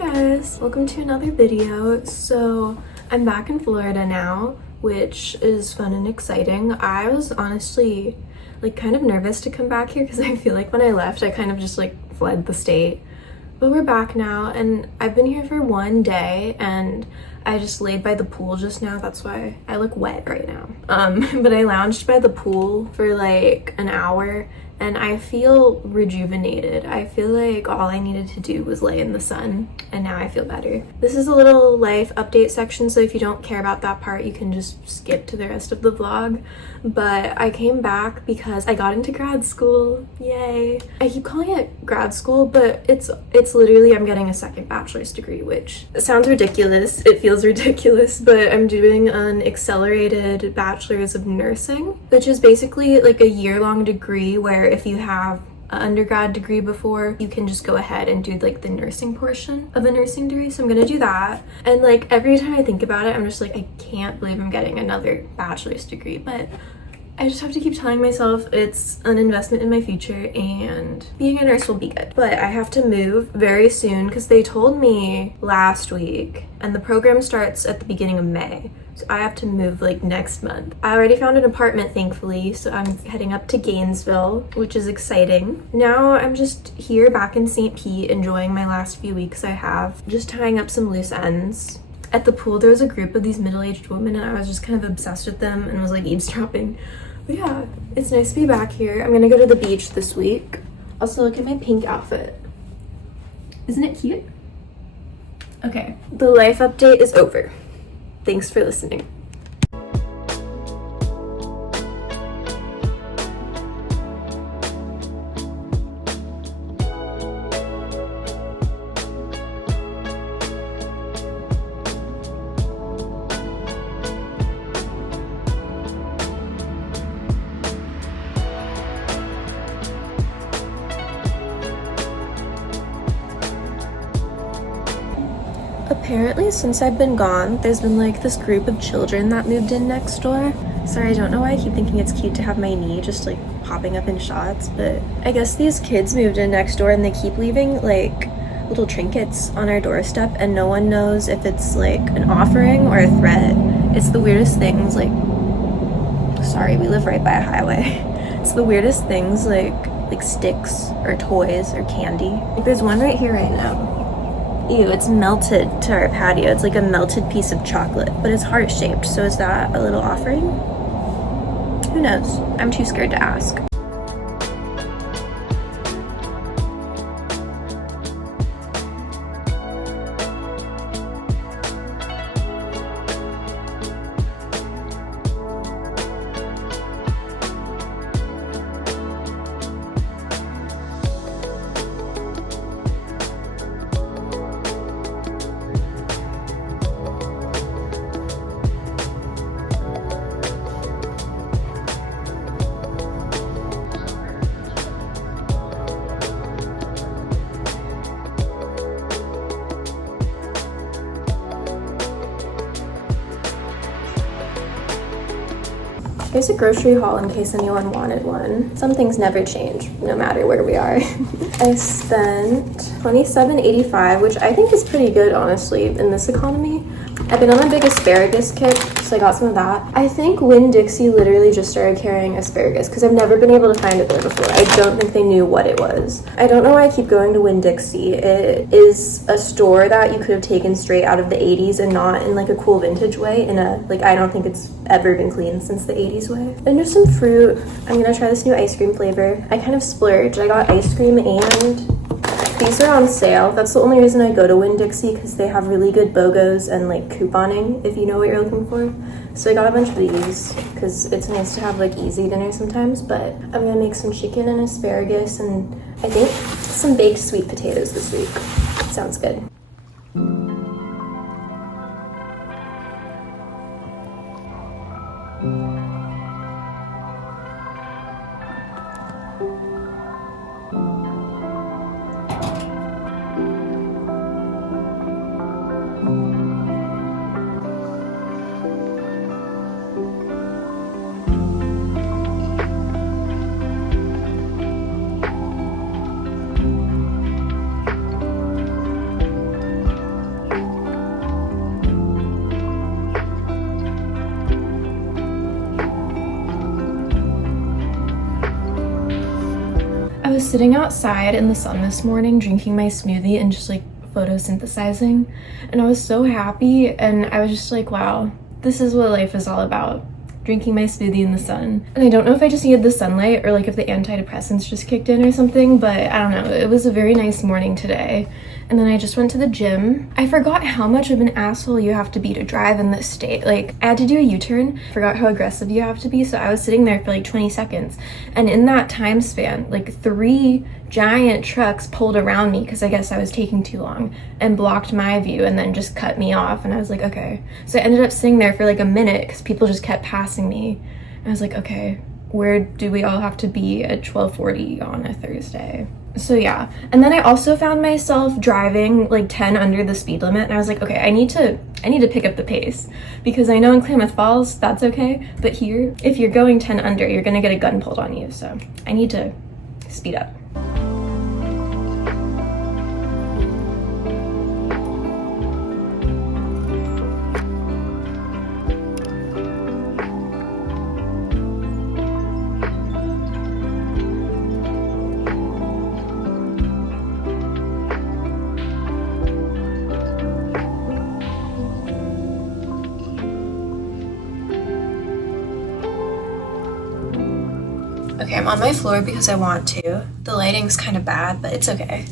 guys, welcome to another video. So I'm back in Florida now, which is fun and exciting. I was honestly like kind of nervous to come back here because I feel like when I left I kind of just like fled the state, but we're back now and I've been here for one day and I just laid by the pool just now. That's why I look wet right now. But I lounged by the pool for like an hour and I feel rejuvenated. I feel like all I needed to do was lay in the sun and now I feel better. This is a little life update section, so if you don't care about that part, you can just skip to the rest of the vlog. But I came back because I got into grad school. Yay. I keep calling it grad school, but it's literally I'm getting a second bachelor's degree, which sounds ridiculous. It feels ridiculous, but I'm doing an accelerated bachelor's of nursing, which is basically like a year-long degree where if you have an undergrad degree before, you can just go ahead and do like the nursing portion of a nursing degree. So I'm gonna do that. And like every time I think about it, I'm just like, I can't believe I'm getting another bachelor's degree, but I just have to keep telling myself it's an investment in my future and being a nurse will be good. But I have to move very soon because they told me last week and the program starts at the beginning of May. So I have to move like next month. I already found an apartment, thankfully, so I'm heading up to Gainesville, which is exciting. Now I'm just here back in St. Pete, enjoying my last few weeks I have, just tying up some loose ends. At the pool, there was a group of these middle-aged women and I was just kind of obsessed with them and was like eavesdropping. But yeah, it's nice to be back here. I'm gonna go to the beach this week. Also, look at my pink outfit. Isn't it cute? Okay, the life update is over. Thanks for listening. Apparently, since I've been gone, there's been like this group of children that moved in next door. Sorry, I don't know why I keep thinking it's cute to have my knee just like popping up in shots, but I guess these kids moved in next door and they keep leaving like little trinkets on our doorstep and no one knows if it's like an offering or a threat. It's the weirdest things, like, sorry, we live right by a highway. It's the weirdest things, like sticks or toys or candy. Like there's one right here right now. Ew, it's melted to our patio. It's like a melted piece of chocolate, but it's heart-shaped, so is that a little offering? Who knows? I'm too scared to ask. There's a grocery haul in case anyone wanted one. Some things never change, no matter where we are. I spent $27.85, which I think is pretty good, honestly, in this economy. I've been on a big asparagus kick, so I got some of that. I think Winn-Dixie literally just started carrying asparagus because I've never been able to find it there before. I don't think they knew what it was. I don't know why I keep going to Winn-Dixie. It is a store that you could have taken straight out of the 80s and not in like a cool vintage way, in a, like, I don't think it's ever been cleaned since the 80s way. And just some fruit. I'm gonna try this new ice cream flavor. I kind of splurged. I got ice cream and these are on sale. That's the only reason I go to Winn-Dixie, because they have really good BOGOs and like couponing, if you know what you're looking for. So I got a bunch of these because it's nice to have like easy dinner sometimes, but I'm gonna make some chicken and asparagus and I think some baked sweet potatoes this week. Sounds good. I was sitting outside in the sun this morning drinking my smoothie and just like photosynthesizing, and I was so happy, and I was just like, wow, this is what life is all about. Drinking my smoothie in the sun. And I don't know if I just needed the sunlight or like if the antidepressants just kicked in or something, but I don't know. It was a very nice morning today. And then I just went to the gym. I forgot how much of an asshole you have to be to drive in this state. Like, I had to do a U-turn, forgot how aggressive you have to be, so I was sitting there for like 20 seconds. And in that time span, like 3 giant trucks pulled around me because I guess I was taking too long and blocked my view and then just cut me off. And I was like, okay. So I ended up sitting there for like a minute because people just kept passing me. And I was like, okay, where do we all have to be at 12:40 on a Thursday? So yeah, and then I also found myself driving like 10 under the speed limit, and I was like, okay, I need to pick up the pace, because I know in Klamath Falls that's okay, but here, if you're going 10 under, you're gonna get a gun pulled on you, so I need to speed up. Okay, I'm on my floor because I want to. The lighting's kind of bad, but it's okay.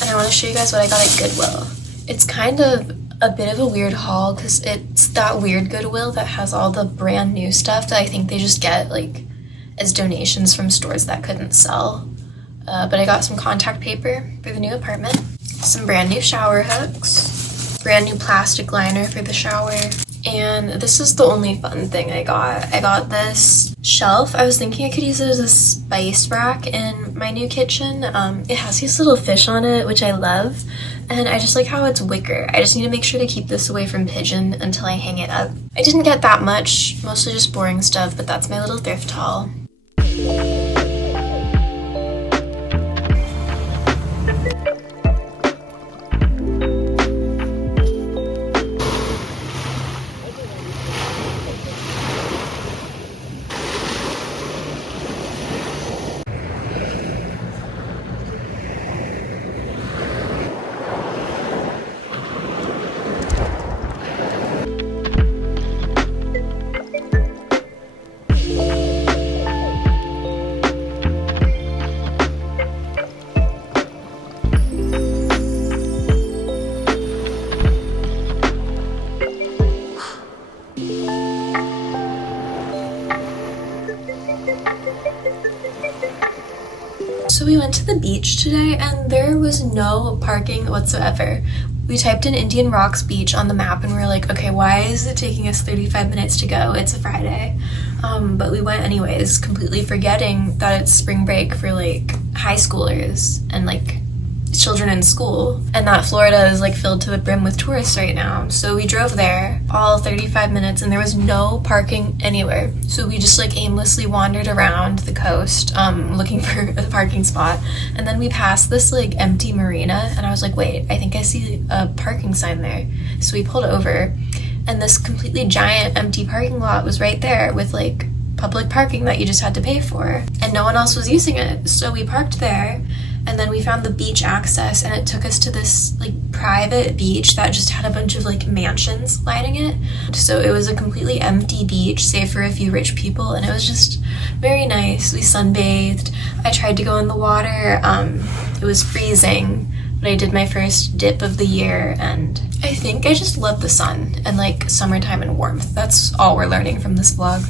And I want to show you guys what I got at Goodwill. It's kind of a bit of a weird haul because it's that weird Goodwill that has all the brand new stuff that I think they just get like as donations from stores that couldn't sell. But I got some contact paper for the new apartment, some brand new shower hooks, brand new plastic liner for the shower, and this is the only fun thing I got. I got this shelf. I was thinking I could use it as a spice rack in my new kitchen. It has these little fish on it, which I love, and I just like how it's wicker. I just need to make sure to keep this away from pigeon until I hang it up. I didn't get that much, mostly just boring stuff, but that's my little thrift haul. So we went to the beach today and there was no parking whatsoever. We typed in Indian Rocks Beach on the map and we were like, okay, why is it taking us 35 minutes to go? It's a Friday. But we went anyways, completely forgetting that it's spring break for like high schoolers and like children in school, and that Florida is like filled to the brim with tourists right now. So we drove there all 35 minutes and there was no parking anywhere. So we just like aimlessly wandered around the coast looking for a parking spot, and then we passed this like empty marina and I was like, wait, I think I see a parking sign there. So we pulled over and this completely giant empty parking lot was right there with like public parking that you just had to pay for, and no one else was using it. So we parked there. And then we found the beach access and it took us to this like private beach that just had a bunch of like mansions lining it. So it was a completely empty beach save for a few rich people, and it was just very nice. We sunbathed. I tried to go in the water. It was freezing, but I did my first dip of the year, and I think I just love the sun and like summertime and warmth. That's all we're learning from this vlog.